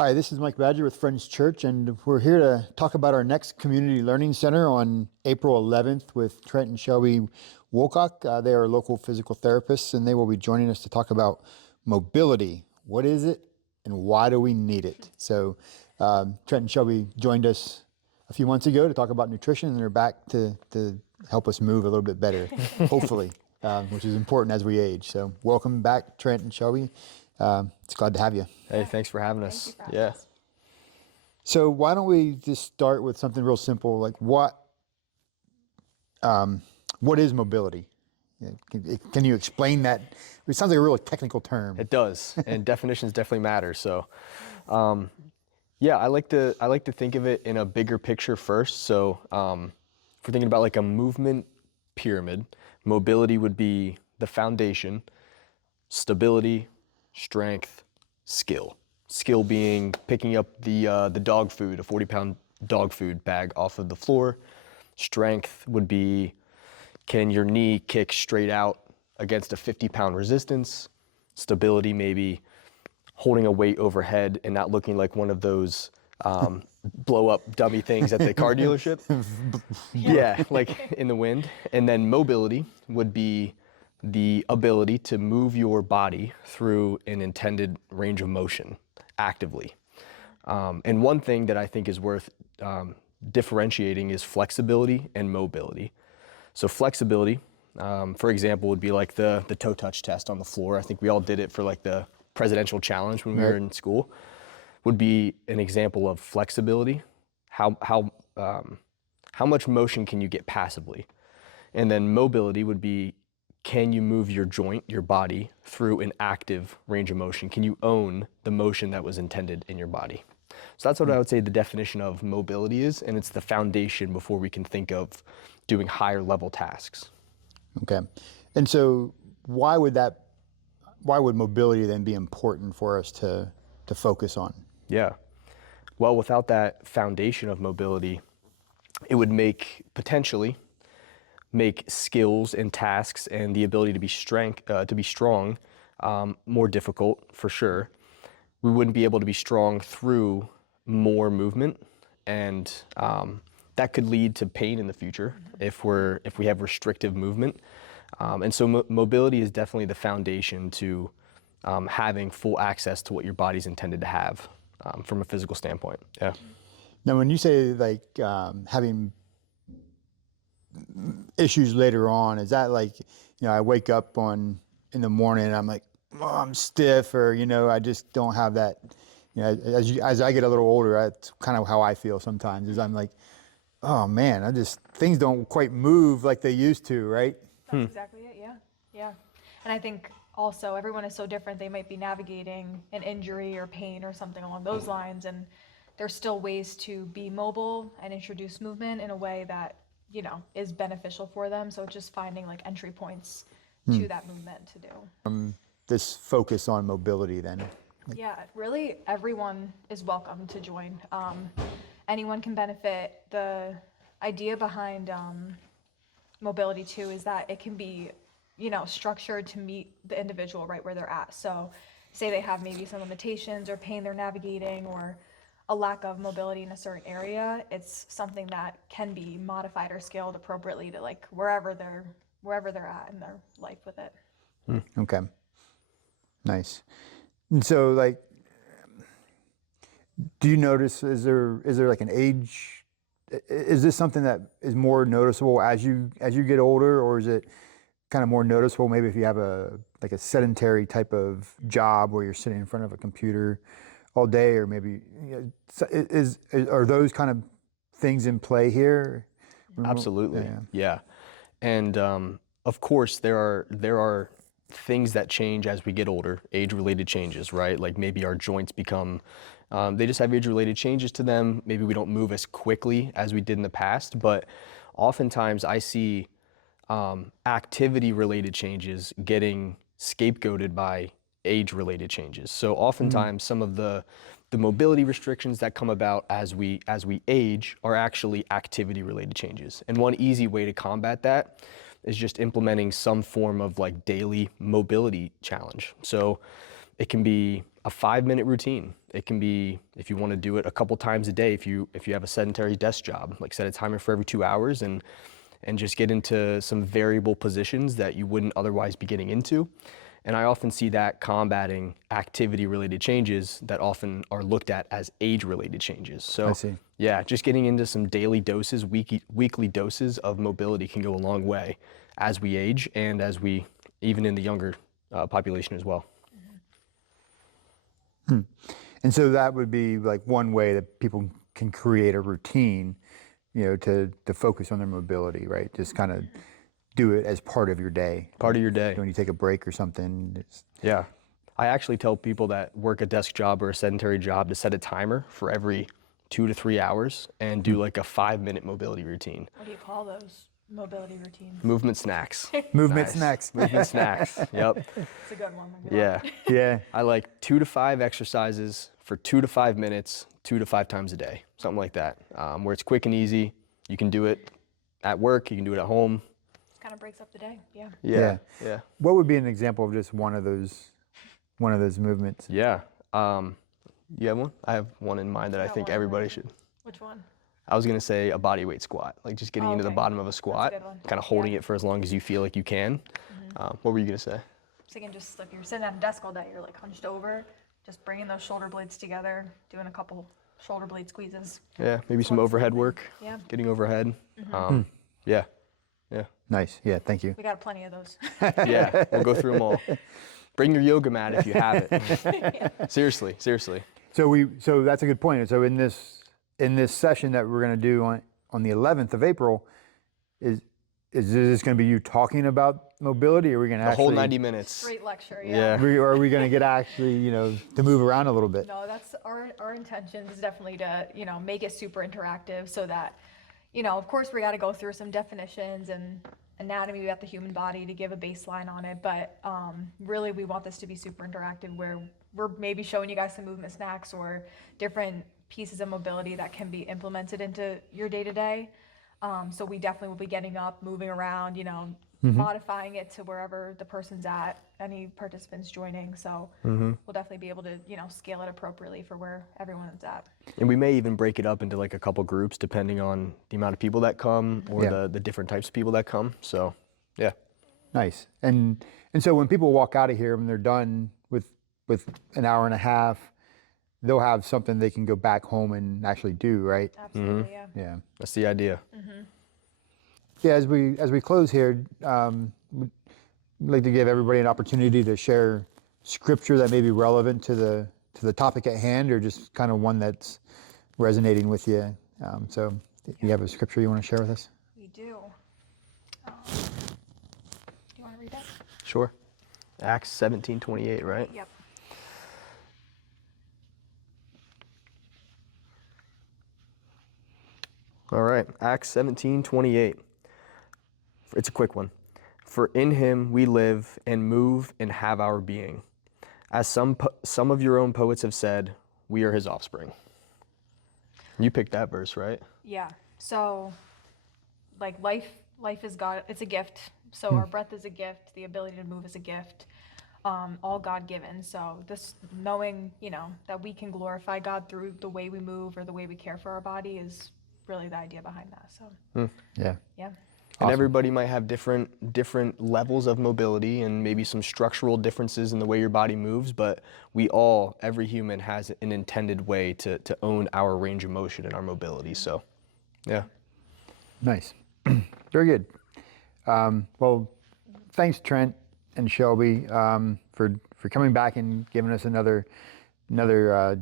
Hi, this is Mike Badger with Friends Church, and we're here to talk about our next Community Learning Center on April 11th with Trent and Shelby Woolcock. They are local physical therapists, and they will be joining us to talk about mobility. What is it, and why do we need it? So Trent and Shelby joined us a few months ago to talk about nutrition, and they're back to help us move a little bit better, hopefully, which is important as we age. So welcome back, Trent and Shelby. It's glad to have you. Hey, thanks for having us. Thank you for having us. So why don't we just start with something real simple, like what is mobility? Can you explain that? It sounds like a really technical term. It does, and definitions definitely matter. So, yeah, I like to think of it in a bigger picture first. So, if we're thinking about like a movement pyramid, mobility would be the foundation, stability, strength, skill. Skill being picking up the dog food, a 40-pound dog food bag off of the floor. Strength would be, can your knee kick straight out against a 50-pound resistance? Stability, maybe holding a weight overhead and not looking like one of those blow up dummy things at the car dealership. Yeah, like in the wind. And then mobility would be the ability to move your body through an intended range of motion actively. And one thing that I think is worth differentiating is flexibility and mobility. So flexibility, for example, would be like the toe touch test on the floor. I think we all did it for like the presidential challenge when we were in school. Would be an example of flexibility. How much motion can you get passively? And then mobility would be, can you move your joint, your body, through an active range of motion? Can you own the motion that was intended in your body? So that's what I would say the definition of mobility is, and it's the foundation before we can think of doing higher level tasks. Okay. And so why would mobility then be important for us to focus on? Yeah. Well, without that foundation of mobility, it would potentially make skills and tasks and the ability to be strong more difficult, for sure. We wouldn't be able to be strong through more movement, and that could lead to pain in the future if we have restrictive movement. And so mobility is definitely the foundation to having full access to what your body's intended to have from a physical standpoint. Yeah. Now, when you say like having issues later on, is that like, I wake up in the morning and I'm like, oh, I'm stiff, or, I just don't have that, as I get a little older, that's kind of how I feel sometimes, is I'm like, oh man, things don't quite move like they used to, right? That's exactly it, yeah. Yeah. And I think also everyone is so different. They might be navigating an injury or pain or something along those lines, and there's still ways to be mobile and introduce movement in a way that is beneficial for them. So it's just finding like entry points to that movement to do. This focus on mobility then. Yeah, really everyone is welcome to join. Anyone can benefit. The idea behind mobility too is that it can be, structured to meet the individual right where they're at. So say they have maybe some limitations or pain they're navigating, or a lack of mobility in a certain area. It's something that can be modified or scaled appropriately to like wherever they're at in their life with it. Okay. Nice. And so like, do you notice, is there like an age, is this something that is more noticeable as you get older, or is it kind of more noticeable maybe if you have a sedentary type of job where you're sitting in front of a computer all day, or maybe are those kind of things in play here? Absolutely. Yeah. And of course there are things that change as we get older, age-related changes, right? Like maybe our joints become, they just have age-related changes to them. Maybe we don't move as quickly as we did in the past, but oftentimes I see activity-related changes getting scapegoated by age-related changes. So oftentimes some of the mobility restrictions that come about as we age are actually activity-related changes. And one easy way to combat that is just implementing some form of like daily mobility challenge. So it can be a 5-minute routine It can be, if you want to do it a couple times a day, if you have a sedentary desk job, like set a timer for every 2 hours and just get into some variable positions that you wouldn't otherwise be getting into. And I often see that combating activity-related changes that often are looked at as age-related changes. So, I see. yeah, just getting into some daily doses, weekly doses of mobility can go a long way as we age and as we, even in the younger population as well. And so that would be like one way that people can create a routine, to focus on their mobility, right? Just kind of do it as part of your day. Part of your day. When you take a break or something. Yeah. I actually tell people that work a desk job or a sedentary job to set a timer for every 2 to 3 hours and do like a 5-minute mobility routine. What do you call those mobility routines? Movement snacks. Movement Nice. snacks. Movement snacks. Yep. It's a good one. Yeah. Yeah. I like 2 to 5 exercises for 2 to 5 minutes, 2 to 5 times a day, something like that, where it's quick and easy. You can do it at work. You can do it at home. Kind of breaks up the day. Yeah. Yeah. Yeah. What would be an example of just one of those movements? Yeah. You have one? I have one in mind that I Got think one everybody already. should. Which one? I was gonna say a body weight squat, like just getting Oh, into the okay. bottom of a squat, good one. kind of holding Yeah. it for as long as you feel like you can. What were you gonna say? So you can just, if you're sitting at a desk all day, you're like hunched over, just bringing those shoulder blades together, doing a couple shoulder blade squeezes. Yeah, maybe some One overhead something. work. Yeah. Getting overhead. Yeah. Yeah. Nice. Yeah. Thank you. We got plenty of those. Yeah. We'll go through them all. Bring your yoga mat if you have it. Seriously. So that's a good point. So in this session that we're going to do on the 11th of April, is this going to be you talking about mobility, or are we going to The actually whole 90 minutes. Straight lecture, Yeah. or are we going to get actually to move around a little bit? No, that's our intention is definitely to, make it super interactive so that, of course we got to go through some definitions and anatomy about the human body to give a baseline on it, but really we want this to be super interactive where we're maybe showing you guys some movement snacks or different pieces of mobility that can be implemented into your day-to-day. So we definitely will be getting up, moving around, modifying it to wherever the person's at, any participants joining. So we'll definitely be able to, scale it appropriately for where everyone's at. And we may even break it up into like a couple groups depending on the amount of people that come or Yeah. the different types of people that come. So, yeah. Nice. And so when people walk out of here and they're done with an hour and a half, they'll have something they can go back home and actually do, right? Absolutely, yeah. Yeah. That's the idea. Yeah. As we close here, we'd like to give everybody an opportunity to share scripture that may be relevant to the topic at hand, or just kind of one that's resonating with you. So, you have a scripture you want to share with us? We do. Do you want to read it? Sure. Acts 17:28, right? Yep. All right, Acts 17:28. It's a quick one. For in him we live and move and have our being. As some of your own poets have said, we are his offspring. You picked that verse, right? Yeah. So, like life is God. It's a gift. So our breath is a gift. The ability to move is a gift. All God given. So this knowing, that we can glorify God through the way we move or the way we care for our body is really the idea behind that. So Yeah. yeah. And Awesome. everybody might have different levels of mobility and maybe some structural differences in the way your body moves, but every human has an intended way to own our range of motion and our mobility. So, yeah. Nice. Very good. Well, thanks, Trent and Shelby, for coming back and giving us another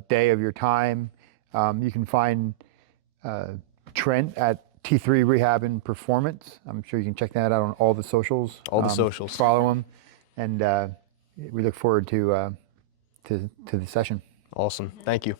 day of your time. You can find Trent at T3 Rehab and Performance. I'm sure you can check that out on all the socials. All the socials. Follow him, and we look forward to the session. Awesome. Thank you.